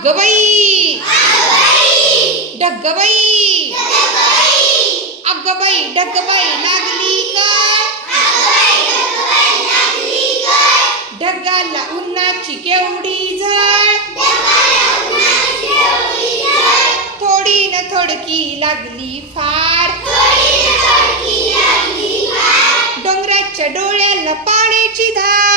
अग्गबाई डगवई अग्गबाई ढग्गबाई लागली काय? ढगाला उन्हाची केवढी झाड थोडी न थोडकी लागली फार. डोंगराच्या डोळ्याला पाण्याची धार.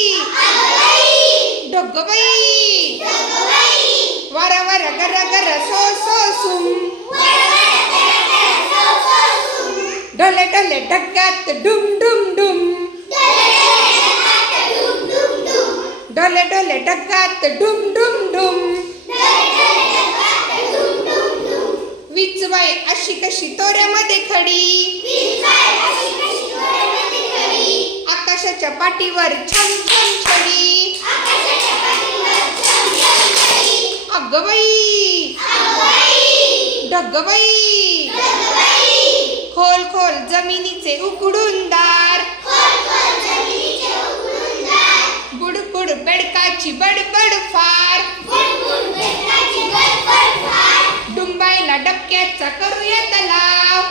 अग्गबाई ढग्गबाई वारा वारा गरा गरा सो सो सुम. ढले ढले ढगात डुम डुम डुम. ढले ढले ढगात डुम डुम डुम. विचवाय अशी कशी तोऱ्यामध्ये खडी. आकाशाच्या पाठीवर छम छम छडी अगबाई ढग्गबाई खोल खोल जमिनीचे उकडून दार. बुडबुड बेडकाची बडबड फार. डुंबायला डबक्याचा करूया तलाव.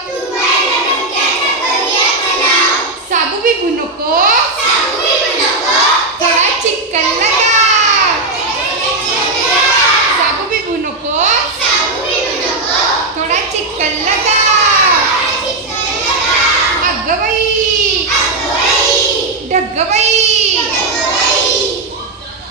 साबू बिबू ગવાઈ